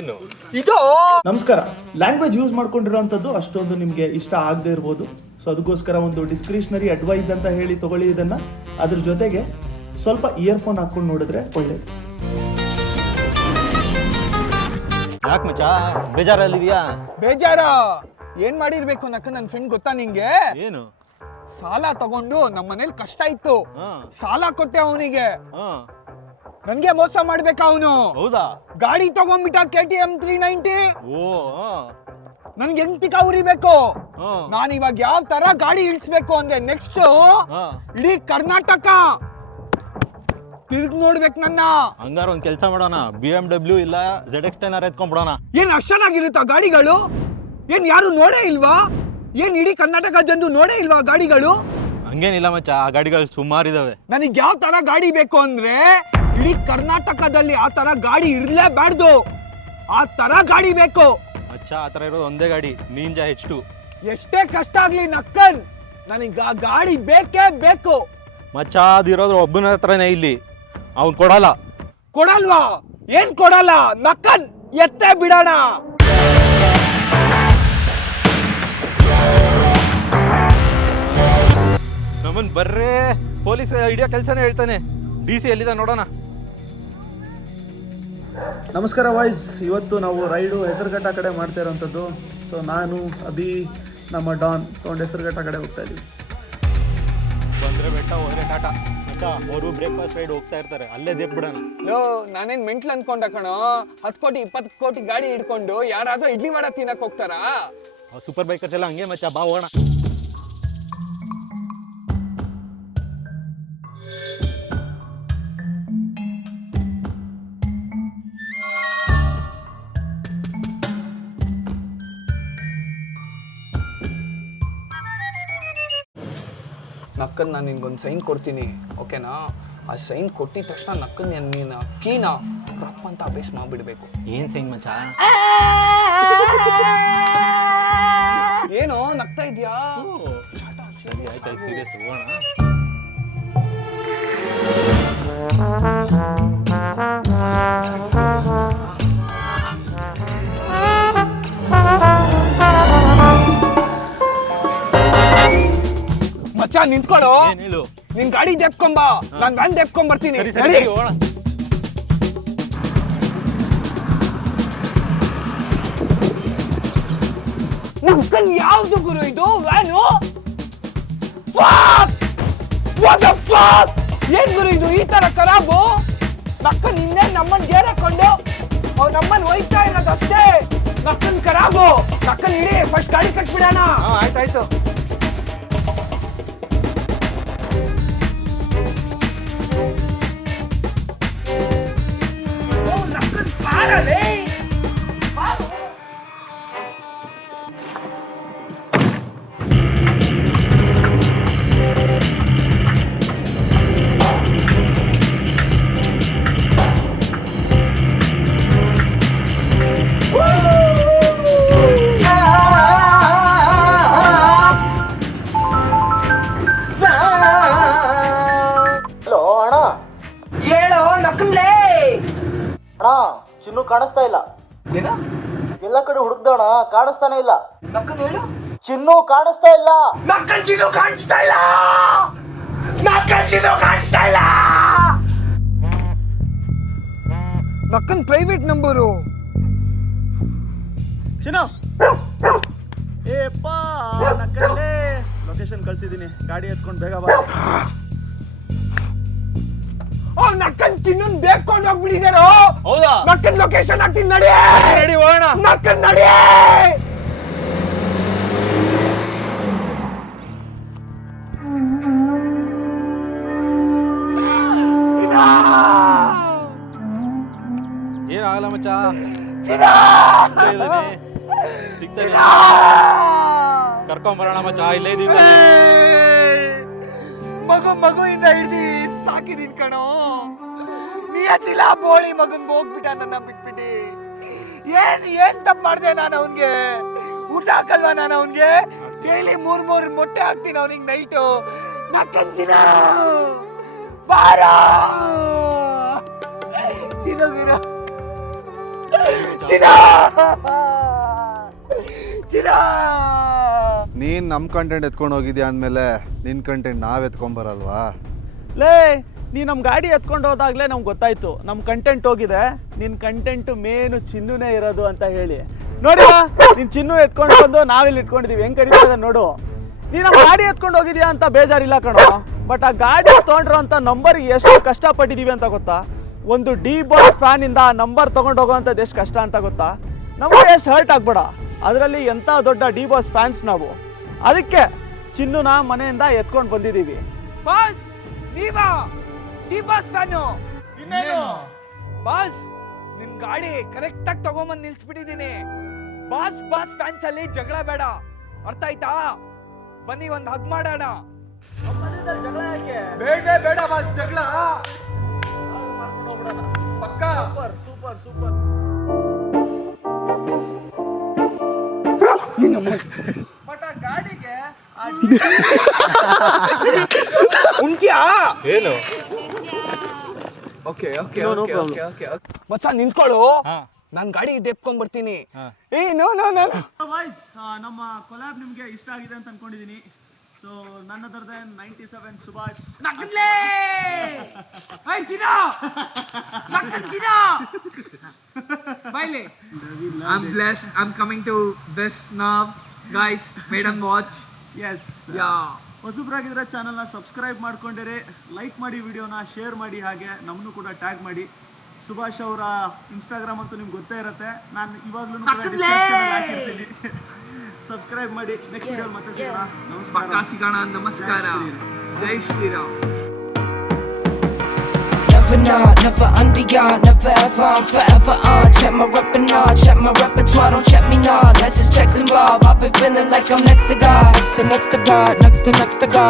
ಏನು ಇದು? ನಮಸ್ಕಾರ. ಲ್ಯಾಂಗ್ವೇಜ್ ಯೂಸ್ ಮಾಡ್ಕೊಂಡಿರೋಂಥದ್ದು ಅಷ್ಟೊಂದು ನಿಮಗೆ ಇಷ್ಟ ಆಗದೆ ಇರ್ಬೋದು. ಸೊ ಅದಕ್ಕೋಸ್ಕರ ಒಂದು ಡಿಸ್ಕ್ರಿಷನರಿ ಅಡ್ವೈಸ್ ಅಂತ ಹೇಳಿ ತಗೊಳ್ಳಿ ಇದನ್ನ. ಅದ್ರ ಜೊತೆಗೆ ಸ್ವಲ್ಪ ಇಯರ್ಫೋನ್ ಹಾಕೊಂಡು ನೋಡಿದ್ರೆ ಒಳ್ಳೇದು. ಯಾಕೆ ಮಚ್ಚ ಬೇಜಾರಲ್ಲಿದ್ಯಾ? ಬೇಜಾರ ಏನ್ ಮಾಡಿರ್ಬೇಕು ನಕ್ಕ ನನ್ನ ಫ್ರೆಂಡ್ ಗೊತ್ತಾ ನಿಂಗೆ? ಏನು? ಸಾಲ ತಗೊಂಡು ನಮ್ಮ ಮನೇಲಿ ಕಷ್ಟ ಇತ್ತು, ಸಾಲ ಕೊಟ್ಟೆ ಅವನಿಗೆ. ನನ್ಗೆ ಮೋಸ ಮಾಡ್ಬೇಕ ಅವನು. ಹೌದಾ? ಗಾಡಿ ತಗೊಂಡ್ಬಿಟ್ಟ KTM 390. ಓ ನನ್ಗೆ ಎಂಟಿಕ ಉರಿಬೇಕು. ನಾನು ಇವಾಗ ಯಾವ ತರ ಗಾಡಿ ಇಳಿಸ್ಬೇಕು ಅಂದ್ರೆ ನೆಕ್ಸ್ಟ್ ಇಡೀ ಕರ್ನಾಟಕ ತಿರ್ಗ್ ನೋಡ್ಬೇಕು ನನ್ನ. ಹಂಗಾರ ಒಂದ್ ಕೆಲ್ಸ ಮಾಡೋಣ, BMW ಇಲ್ಲ ZX10 ಎತ್ಕೊಂಡ್ಬಿಡೋಣ. ಏನ್ ಅಷ್ಟ್ ಚೆನ್ನಾಗಿರುತ್ತಾ ಗಾಡಿಗಳು? ಏನ್ ಯಾರು ನೋಡೇ ಇಲ್ವಾ? ಏನ್ ಇಡೀ ಕರ್ನಾಟಕ ಜನರು ನೋಡೇ ಇಲ್ವಾ ಗಾಡಿಗಳು? ಹಂಗೇನಿಲ್ಲ ಮಚ್ಚ, ಆ ಗಾಡಿಗಳು ಸುಮಾರು ಇದಾವೆ. ನನಗೆ ಯಾವ ತರ ಗಾಡಿ ಬೇಕು ಅಂದ್ರೆ ಇಡೀ ಕರ್ನಾಟಕದಲ್ಲಿ ಆ ತರ ಗಾಡಿ ಇರ್ಲೇಬಾರ್ದು, ಆ ತರ ಗಾಡಿ ಬೇಕು. ಮಚ್ಚ ಆ ತರ ಇರೋದು ಒಂದೇ ಗಾಡಿ, ನಿಂಜಾ H2. ಎಷ್ಟೇ ಕಷ್ಟ ಆಗ್ಲಿ ನಕ್ಕನ್, ನನಗೆ ಆ ಗಾಡಿ ಬೇಕೇ ಬೇಕು. ಮಚ್ಚ ಅದಿರೋದು ಒಬ್ಬನ ಹತ್ರನೇ ಇಲ್ಲಿ, ಅವ್ನು ಕೊಡಲ್ಲ. ಕೊಡಲ್ವಾ? ಏನ್ ಕೊಡಲ್ಲ ನಕ್ಕನ್? ಎತ್ತೇ ಬಿಡೋಣ. ನಮ್ಮನ್ ಬರ್ರೇ ಪೊಲೀಸ್ ಹಿಡಿಯೋ ಕೆಲ್ಸನೇ ಹೇಳ್ತಾನೆ. DC ಎಲ್ಲಿದೆ ನೋಡೋಣ. ನಮಸ್ಕಾರ ವಾಯ್ಸ್. ಇವತ್ತು ನಾವು ರೈಡು ಹೆಸರುಘಟ್ಟ ಕಡೆ ಮಾಡ್ತಾ ಇರೋಂಥದ್ದು. ಸೊ ನಾನು ಅಭಿ ನಮ್ಮ ಡಾನ್ ತೊಗೊಂಡು ಹೆಸರುಘಟ್ಟ ಕಡೆ ಹೋಗ್ತಾ ಇದ್ದೀವಿ. ಬಂದ್ರೆ ಬೆಟ್ಟ ಹೋದ್ರೆ ಕಾಟ. ಮಚ್ಚ ಅವರು ಬ್ರೇಕ್ಫಾಸ್ಟ್ ರೈಡ್ ಹೋಗ್ತಾ ಇರ್ತಾರೆ, ಅಲ್ಲೇ ದೇಪ್ ಬಿಡೋಣ. ನಾನೇನ್ ಮೆಂಟ್ಲ್ ಅನ್ಕೊಂಡ ಕಣೋ. 10 ಕೋಟಿ 20 ಕೋಟಿ ಗಾಡಿ ಹಿಡ್ಕೊಂಡು ಯಾರಾದ್ರೂ ಇಡ್ಲಿ ವಡ ತಿನ್ನಕ್ ಹೋಗ್ತಾರಾ? ಸೂಪರ್ ಬೈಕರ್ಸ್ ಎಲ್ಲ ಹಂಗೆ ಮಚ್ಚ, ಬಾ ಹೋಗೋಣ. ನಕ್ಕನ್ ನಾನು ನಿನ್ಗೊಂದು ಸೈನ್ ಕೊಡ್ತೀನಿ, ಓಕೆನಾ? ಆ ಸೈನ್ ಕೊಟ್ಟಿದ ತಕ್ಷಣ ನಕ್ಕನ್ ನೀನು ಕೀನ ರಪ್ಪ ಅಂತ ಅಭ್ಯಾಸ ಮಾಡ್ಬಿಡ್ಬೇಕು. ಏನ್ ಸೈನ್ ಮಚ್ಚ? ಏನೋ ನಗ್ತಾ ಇದ್ಯಾ? ಸರಿ ಆಯ್ತು ಸೀರಿಯಸ್ ಹೋಗೋಣ. ಮಚ್ಚ ನಿಂತ್ಕೊಳ್ಳೋ. ಏನಿಲ್ಲ, ನಿನ್ ಗಾಡಿ ದೆಪ್ಕೊಂಬಾ, ನಾನ್ ವ್ಯಾನ್ ದೆಪ್ಕೊಂಡ್ ಬರ್ತೀನಿ. ಸರಿ ಹೋಗೋಣ. ನಕ್ಕನ್ ಯಾವ್ದು ಗುರು ಇದು ವ್ಯಾನು? ಏನ್ ಗುರು ಇದು ಈ ತರ ಖರಾಬು? ನಕ್ಕನ್ ಇನ್ನೇ ನಮ್ಮನ್ ಗೇರಕೊಂಡು ಅವ್ರು ನಮ್ಮನ್ ಒಯ್ತಾ ಇರೋದಷ್ಟೇ. ನಕ್ಕನ್ ಖರಾಬು. ನಕ್ಕನ್ ಇಡೀ ಫಸ್ಟ್ ಗಾಡಿ ಕಟ್ಬಿಡೋಣ. ಆಯ್ತಾಯ್ತು. ನಕ್ಕನ್ ಕಾರಲೇ ಚಿನ್ನು ಕಾಣಿಸ್ತಾ ಇಲ್ಲ. ಎಲ್ಲ ಕಡೆ ಹುಡುಕ್ದೋಣ, ಕಾಣಿಸ್ತಾನೆ ಇಲ್ಲ. ನಕ್ಕನ್ ಹೇಳು. ಚಿನ್ನು ಕಾಣಿಸ್ತಾ ಇಲ್ಲ. ನಕ್ಕನ್ ಚಿನ್ನು ಕಾಣಿಸ್ತಾ ಇಲ್ಲ. ನಕ್ಕನ್ ಚಿನ್ನು ಕಾಣಿಸ್ತಾ ಇಲ್ಲ. ನಕ್ಕನ್ ಪ್ರೈವೇಟ್ ನಂಬರು. ಚಿನ್ನು ಏಪ್ಪ ನಕ್ಕಲ್ಲೇ ಲೊಕೇಶನ್ ಕಳ್ಸಿದ್ದೀನಿ, ಗಾಡಿ ಎತ್ಕೊಂಡು ಬೇಗ ಬಾ. ನಕ್ಕನ್ ಚಿನ್ನನ್ ಬೇಕೊಂಡು ಹೋಗ್ಬಿಟ್ಟಿದಾರೋ. ಹೌದಾ? ನಕ್ಕನ್ ಲೊಕೇಶನ್ ಹಾಕ್ತೀನಿ, ನಡಿ ನಡಿ ಹೋಗೋಣ. ನಕ್ಕನ್ ನಡಿ. ಏನಾಗಲ್ಲ ಮಚ್ಚ, ಸಿಗ್ತದೆ. ಕರ್ಕೊಂಬರೋಣ ಮಚ್ಚ, ಇಲ್ಲೇ ಇದೀವಿ. ಮಗುವಿಂದ ಹಿಡ್ದು ಸಾಕಿದೀನಿ ಕಣೋ. ನಿಯತಿಲ್ಲ ಬೋಳಿ ಮಗನ್ ಹೋಗ್ಬಿಟ್ಟ, ನನ್ನ ಬಿಟ್ಬಿಟ್ಟು. ಏನ್ ತಪ್ಪು ಮಾಡ್ದೆ ನಾನು ಅವನ್ಗೆ? ಊಟ ಹಾಕಲ್ವಾ ನಾನು ಅವನ್ಗೆ? ಡೈಲಿ 3 ಮೊಟ್ಟೆ ಹಾಕ್ತೀನಿ ಅವನಿಗೆ ನೈಟು. ನಕ್ಕಂಚಿನ ಬಾರ ತಿನ್ನೋಗಿರ ನೀನ್ ನಮ್ ಕಂಟೆಂಟ್ ಎತ್ಕೊಂಡು ಹೋಗಿದ್ಯಾ ಅಂದಮೇಲೆ ನಿನ್ ಕಂಟೆಂಟ್ ನಾವ್ ಎತ್ಕೊಂಬರಲ್ವಾ? ಲೇ ನೀ ನಮ್ಮ ಗಾಡಿ ಎತ್ಕೊಂಡು ಹೋದಾಗಲೇ ನಮ್ಗೆ ಗೊತ್ತಾಯ್ತು ನಮ್ಮ ಕಂಟೆಂಟ್ ಹೋಗಿದೆ, ನಿನ್ನ ಕಂಟೆಂಟು ಮೇನು ಚಿನ್ನುನೇ ಇರೋದು ಅಂತ ಹೇಳಿ. ನೋಡಿ ನೀನು ಚಿನ್ನು ಎತ್ಕೊಂಡು ಬಂದು ನಾವಿಲ್ಲಿ ಇಟ್ಕೊಂಡಿದ್ದೀವಿ, ಹೆಂಗೆ ಕರೀತದೆ ನೋಡು. ನೀನು ನಮ್ಮ ಗಾಡಿ ಎತ್ಕೊಂಡು ಹೋಗಿದ್ಯಾ ಅಂತ ಬೇಜಾರಿಲ್ಲ ಕಣೋ, ಬಟ್ ಆ ಗಾಡಿ ತೊಗೊಂಡ್ರು ಅಂತ ನಂಬರ್ ಎಷ್ಟು ಕಷ್ಟಪಟ್ಟಿದ್ದೀವಿ ಅಂತ ಗೊತ್ತಾ? ಒಂದು ಡಿ ಬಾಸ್ ಫ್ಯಾನಿಂದ ಆ ನಂಬರ್ ತೊಗೊಂಡು ಹೋಗೋವಂಥದ್ದು ಎಷ್ಟು ಕಷ್ಟ ಅಂತ ಗೊತ್ತಾ? ನಮಗೆ ಎಷ್ಟು ಹರ್ಟ್ ಆಗ್ಬೇಡ, ಅದರಲ್ಲಿ ಎಂಥ ದೊಡ್ಡ ಡಿ ಬಾಸ್ ಫ್ಯಾನ್ಸ್ ನಾವು. ಅದಕ್ಕೆ ಚಿನ್ನುನ ಮನೆಯಿಂದ ಎತ್ಕೊಂಡು ಬಂದಿದ್ದೀವಿ. ಬಾಸ್ ನೀವಾ ಡಿ ಬಾಸ್ ಫ್ಯಾನು? ಇನ್ನೇನು ಬಾಸ್, ನಿಮ್ ಗಾಡಿ ಕರೆಕ್ಟ್ ಆಗಿ ತಗೊಂಬಂದ್ ನಿಲ್ಸ್ಬಿಟ್ಟಿದೀನಿ. ಬಾಸ್ ಫ್ಯಾನ್ಸ್ ಅಲ್ಲಿ ಜಗಳ ಬೇಡ, ಅರ್ಥ ಆಯ್ತಾ? ಬನ್ನಿ ಒಂದ್ ಹಗ್ ಮಾಡೋಣ. ಬೇಡ ಬಾಸ್ ಜಗಳ ಪಕ್ಕ. Super super. ಬಟ್ ಆ ಗಾಡಿಗೆ ಉಂಟ್ಯಾ? ಏನು ಓಕೆ ಮಚ್ಚ ನಿಂತ್ಕೊಳ್ಳು, ನಾನ್ ಗಾಡಿ ದೆಪ್ಕೊಂಡ್ ಬರ್ತೀನಿ. ಏ ನೋ ವಾಯ್ಸ್ ನಮ್ಮ ಕೊಲಾಬ್ ನಿಮಗೆ ಇಷ್ಟ ಆಗಿದೆ ಅಂತ ಅನ್ಕೊಂಡಿದ್ದೀನಿ. ಸೊ ನನ್ನ ದರ್ದೆ 97 Subhash. I'm blessed. I'm coming to this now, guys. Made and watch. Yes Yeah. ಹೊಸಬ್ರಾಗಿದ್ರೆ ಚಾನಲ್ನ ಸಬ್ಸ್ಕ್ರೈಬ್ ಮಾಡ್ಕೊಂಡಿರಿ, ಲೈಕ್ ಮಾಡಿ, ವಿಡಿಯೋನ ಶೇರ್ ಮಾಡಿ, ಹಾಗೆ ನಮ್ಮನ್ನು ಕೂಡ ಟ್ಯಾಗ್ ಮಾಡಿ. ಸುಭಾಷ್ ಅವರ ಇನ್ಸ್ಟಾಗ್ರಾಮ್ ಅಂತೂ ನಿಮ್ಗೆ ಗೊತ್ತೇ ಇರುತ್ತೆ, ನಾನು ಇವಾಗಲೂ ಹಾಕಿರ್ತೀನಿ. ಸಬ್ಸ್ಕ್ರೈಬ್ ಮಾಡಿ. ನೆಕ್ಸ್ಟ್ ವಿಡಿಯೋ ಮತ್ತೆ ಸಿಗೋಣ. ಪಕ್ಕಾ ಸಿಗೋಣ. ನಮಸ್ಕಾರ. ಜೈ Shriram. Never not, never under ya, never ever, I'm forever on. Check my rep and on, check my repertoire, don't check me now. Let's just check involved. I've been feeling like I'm next to God, next to God, next to God.